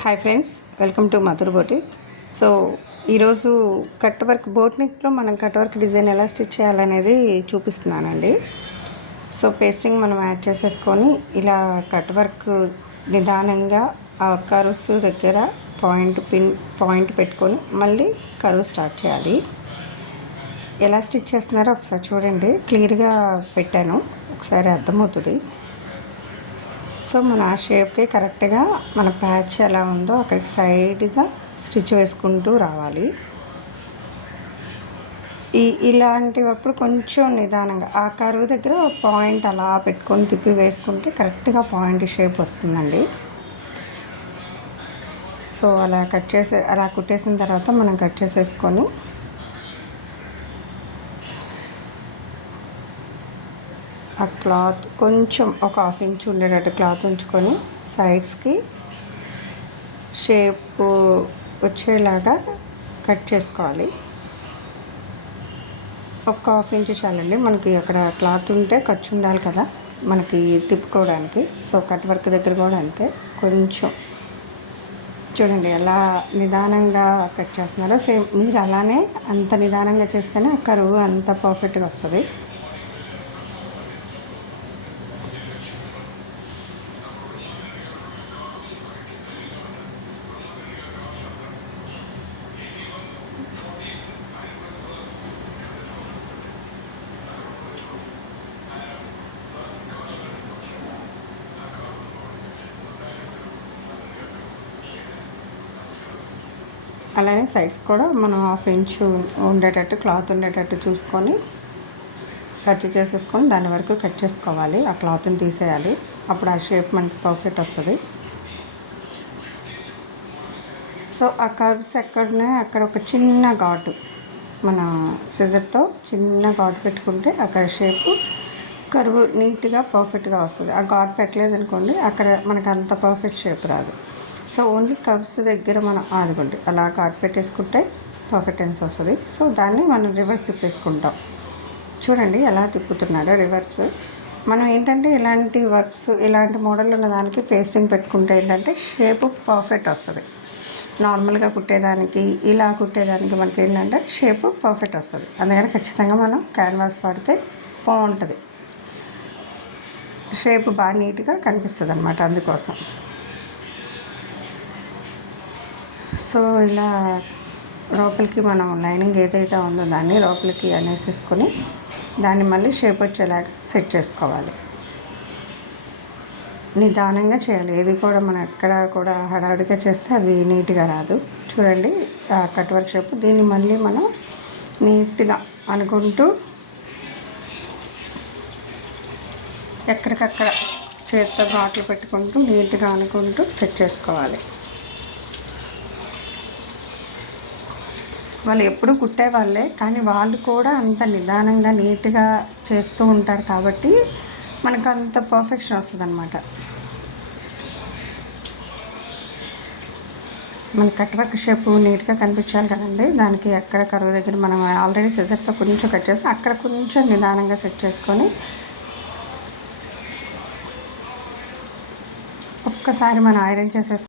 Hi friends, welcome to Madhur boutique. So ఈరోజు cut work boat నెక్లో మనం cut work design ఎలా stitch చేయాలనేది చూపిస్తున్నానండి. సో పేస్టింగ్ మనం యాడ్ చేసేసుకొని ఇలా కట్ వర్క్ నిదానంగా ఆ కర్వ్స్ దగ్గర పాయింట్ పెట్టుకొని మళ్ళీ కర్వ్ స్టార్ట్ చేయాలి. ఎలా స్టిచ్ చేస్తున్నారో ఒకసారి చూడండి, క్లియర్గా పెట్టాను, ఒకసారి అర్థమవుతుంది. సో మన ఆ షేప్కి కరెక్ట్గా మన ప్యాచ్ ఎలా ఉందో అక్కడికి సైడ్గా స్టిచ్ వేసుకుంటూ రావాలి. ఇలాంటివప్పుడు కొంచెం నిదానంగా ఆ కర్వ్ దగ్గర పాయింట్ అలా పెట్టుకొని తిప్పి వేసుకుంటే కరెక్ట్గా పాయింట్ షేప్ వస్తుందండి. సో అలా కుట్టేసిన తర్వాత మనం కట్ చేసేసుకొని ఆ క్లాత్ కొంచెం ఒక 1/2 ఇంచ్ ఉండేటట్టు క్లాత్ ఉంచుకొని సైడ్స్కి షేప్ వచ్చేలాగా కట్ చేసుకోవాలి. ఒక 1/2 ఇంచ్ చాలండి, మనకి అక్కడ క్లాత్ ఉంటే ఖర్చు ఉండాలి కదా మనకి తిప్పుకోవడానికి. సో కట్ వర్క్ దగ్గర కూడా అంతే, కొంచెం చూడండి ఎలా నిదానంగా కట్ చేస్తున్నారో సేమ్ మీరు అలానే అంత నిదానంగా చేస్తేనే ఆ కర్వ్ అంత పర్ఫెక్ట్గా వస్తుంది. అలానే సైడ్స్ కూడా మనం 1/2 ఇంచ్ ఉండేటట్టు క్లాత్ ఉండేటట్టు చూసుకొని కట్ చేసేసుకొని దాని వరకు కట్ చేసుకోవాలి. ఆ క్లాత్ని తీసేయాలి, అప్పుడు ఆ షేప్ మనకి పర్ఫెక్ట్ వస్తుంది. సో ఆ కర్వ్స్ ఎక్కడనే అక్కడ ఒక చిన్న ఘాటు మన సిజర్తో చిన్న ఘాటు పెట్టుకుంటే అక్కడ షేపు కర్వ్ నీట్గా పర్ఫెక్ట్గా వస్తుంది. ఆ ఘాటు పెట్టలేదు అనుకోండి, అక్కడ మనకు అంత పర్ఫెక్ట్ షేప్ రాదు. సో ఓన్లీ కర్వ్స్ దగ్గర మనం ఆదుకోండి అలా ఘాటు పెట్టేసుకుంటే పర్ఫెక్టెన్స్ వస్తుంది. సో దాన్ని మనం రివర్స్ తిప్పేసుకుంటాం. చూడండి ఎలా తిప్పుతున్నాడో రివర్స్. మనం ఏంటంటే ఇలాంటి వర్క్స్ ఇలాంటి మోడల్ ఉన్న దానికి పేస్టింగ్ పెట్టుకుంటే ఏంటంటే షేప్ పర్ఫెక్ట్ వస్తుంది. నార్మల్గా కుట్టేదానికి ఇలా కుట్టేదానికి మనకి ఏంటంటే షేప్ పర్ఫెక్ట్ వస్తుంది. అందుకని ఖచ్చితంగా మనం క్యాన్వాస్ వాడితే బాగుంటుంది, షేప్ బాగా నీట్గా కనిపిస్తుంది అన్నమాట. అందుకోసం సో ఇలా లోపలికి మనం లైనింగ్ ఏదైతే ఉందో దాన్ని లోపలికి అనేసేసుకొని దాన్ని మళ్ళీ షేప్ వచ్చేలాగా సెట్ చేసుకోవాలి. నిదానంగా చేయాలి, ఏది కూడా మనం ఎక్కడ కూడా హడావిడిగా చేస్తే అది నీట్గా రాదు. చూడండి ఆ కట్ వర్క్ షేప్, దీన్ని మళ్ళీ మనం నీట్గా అనుకుంటూ ఎక్కడికక్కడ చేతితో ఘాట్లు పెట్టుకుంటూ నీట్గా అనుకుంటూ సెట్ చేసుకోవాలి. వాళ్ళు ఎప్పుడు కుట్టేవాళ్ళే, కానీ వాళ్ళు కూడా అంత నిదానంగా నీట్గా చేస్తూ ఉంటారు కాబట్టి మనకు అంత పర్ఫెక్షన్ వస్తుంది అన్నమాట. మన కట్ వర్క్ షేప్ నీట్గా కనిపించాలి కదండి, దానికి ఎక్కడ కరువు దగ్గర మనం ఆల్రెడీ సిజర్తో కొంచెం కట్ చేసి అక్కడ కొంచెం నిదానంగా సెట్ చేసుకొని ఒక్కసారి మనం ఐరన్ చేసేసుకొని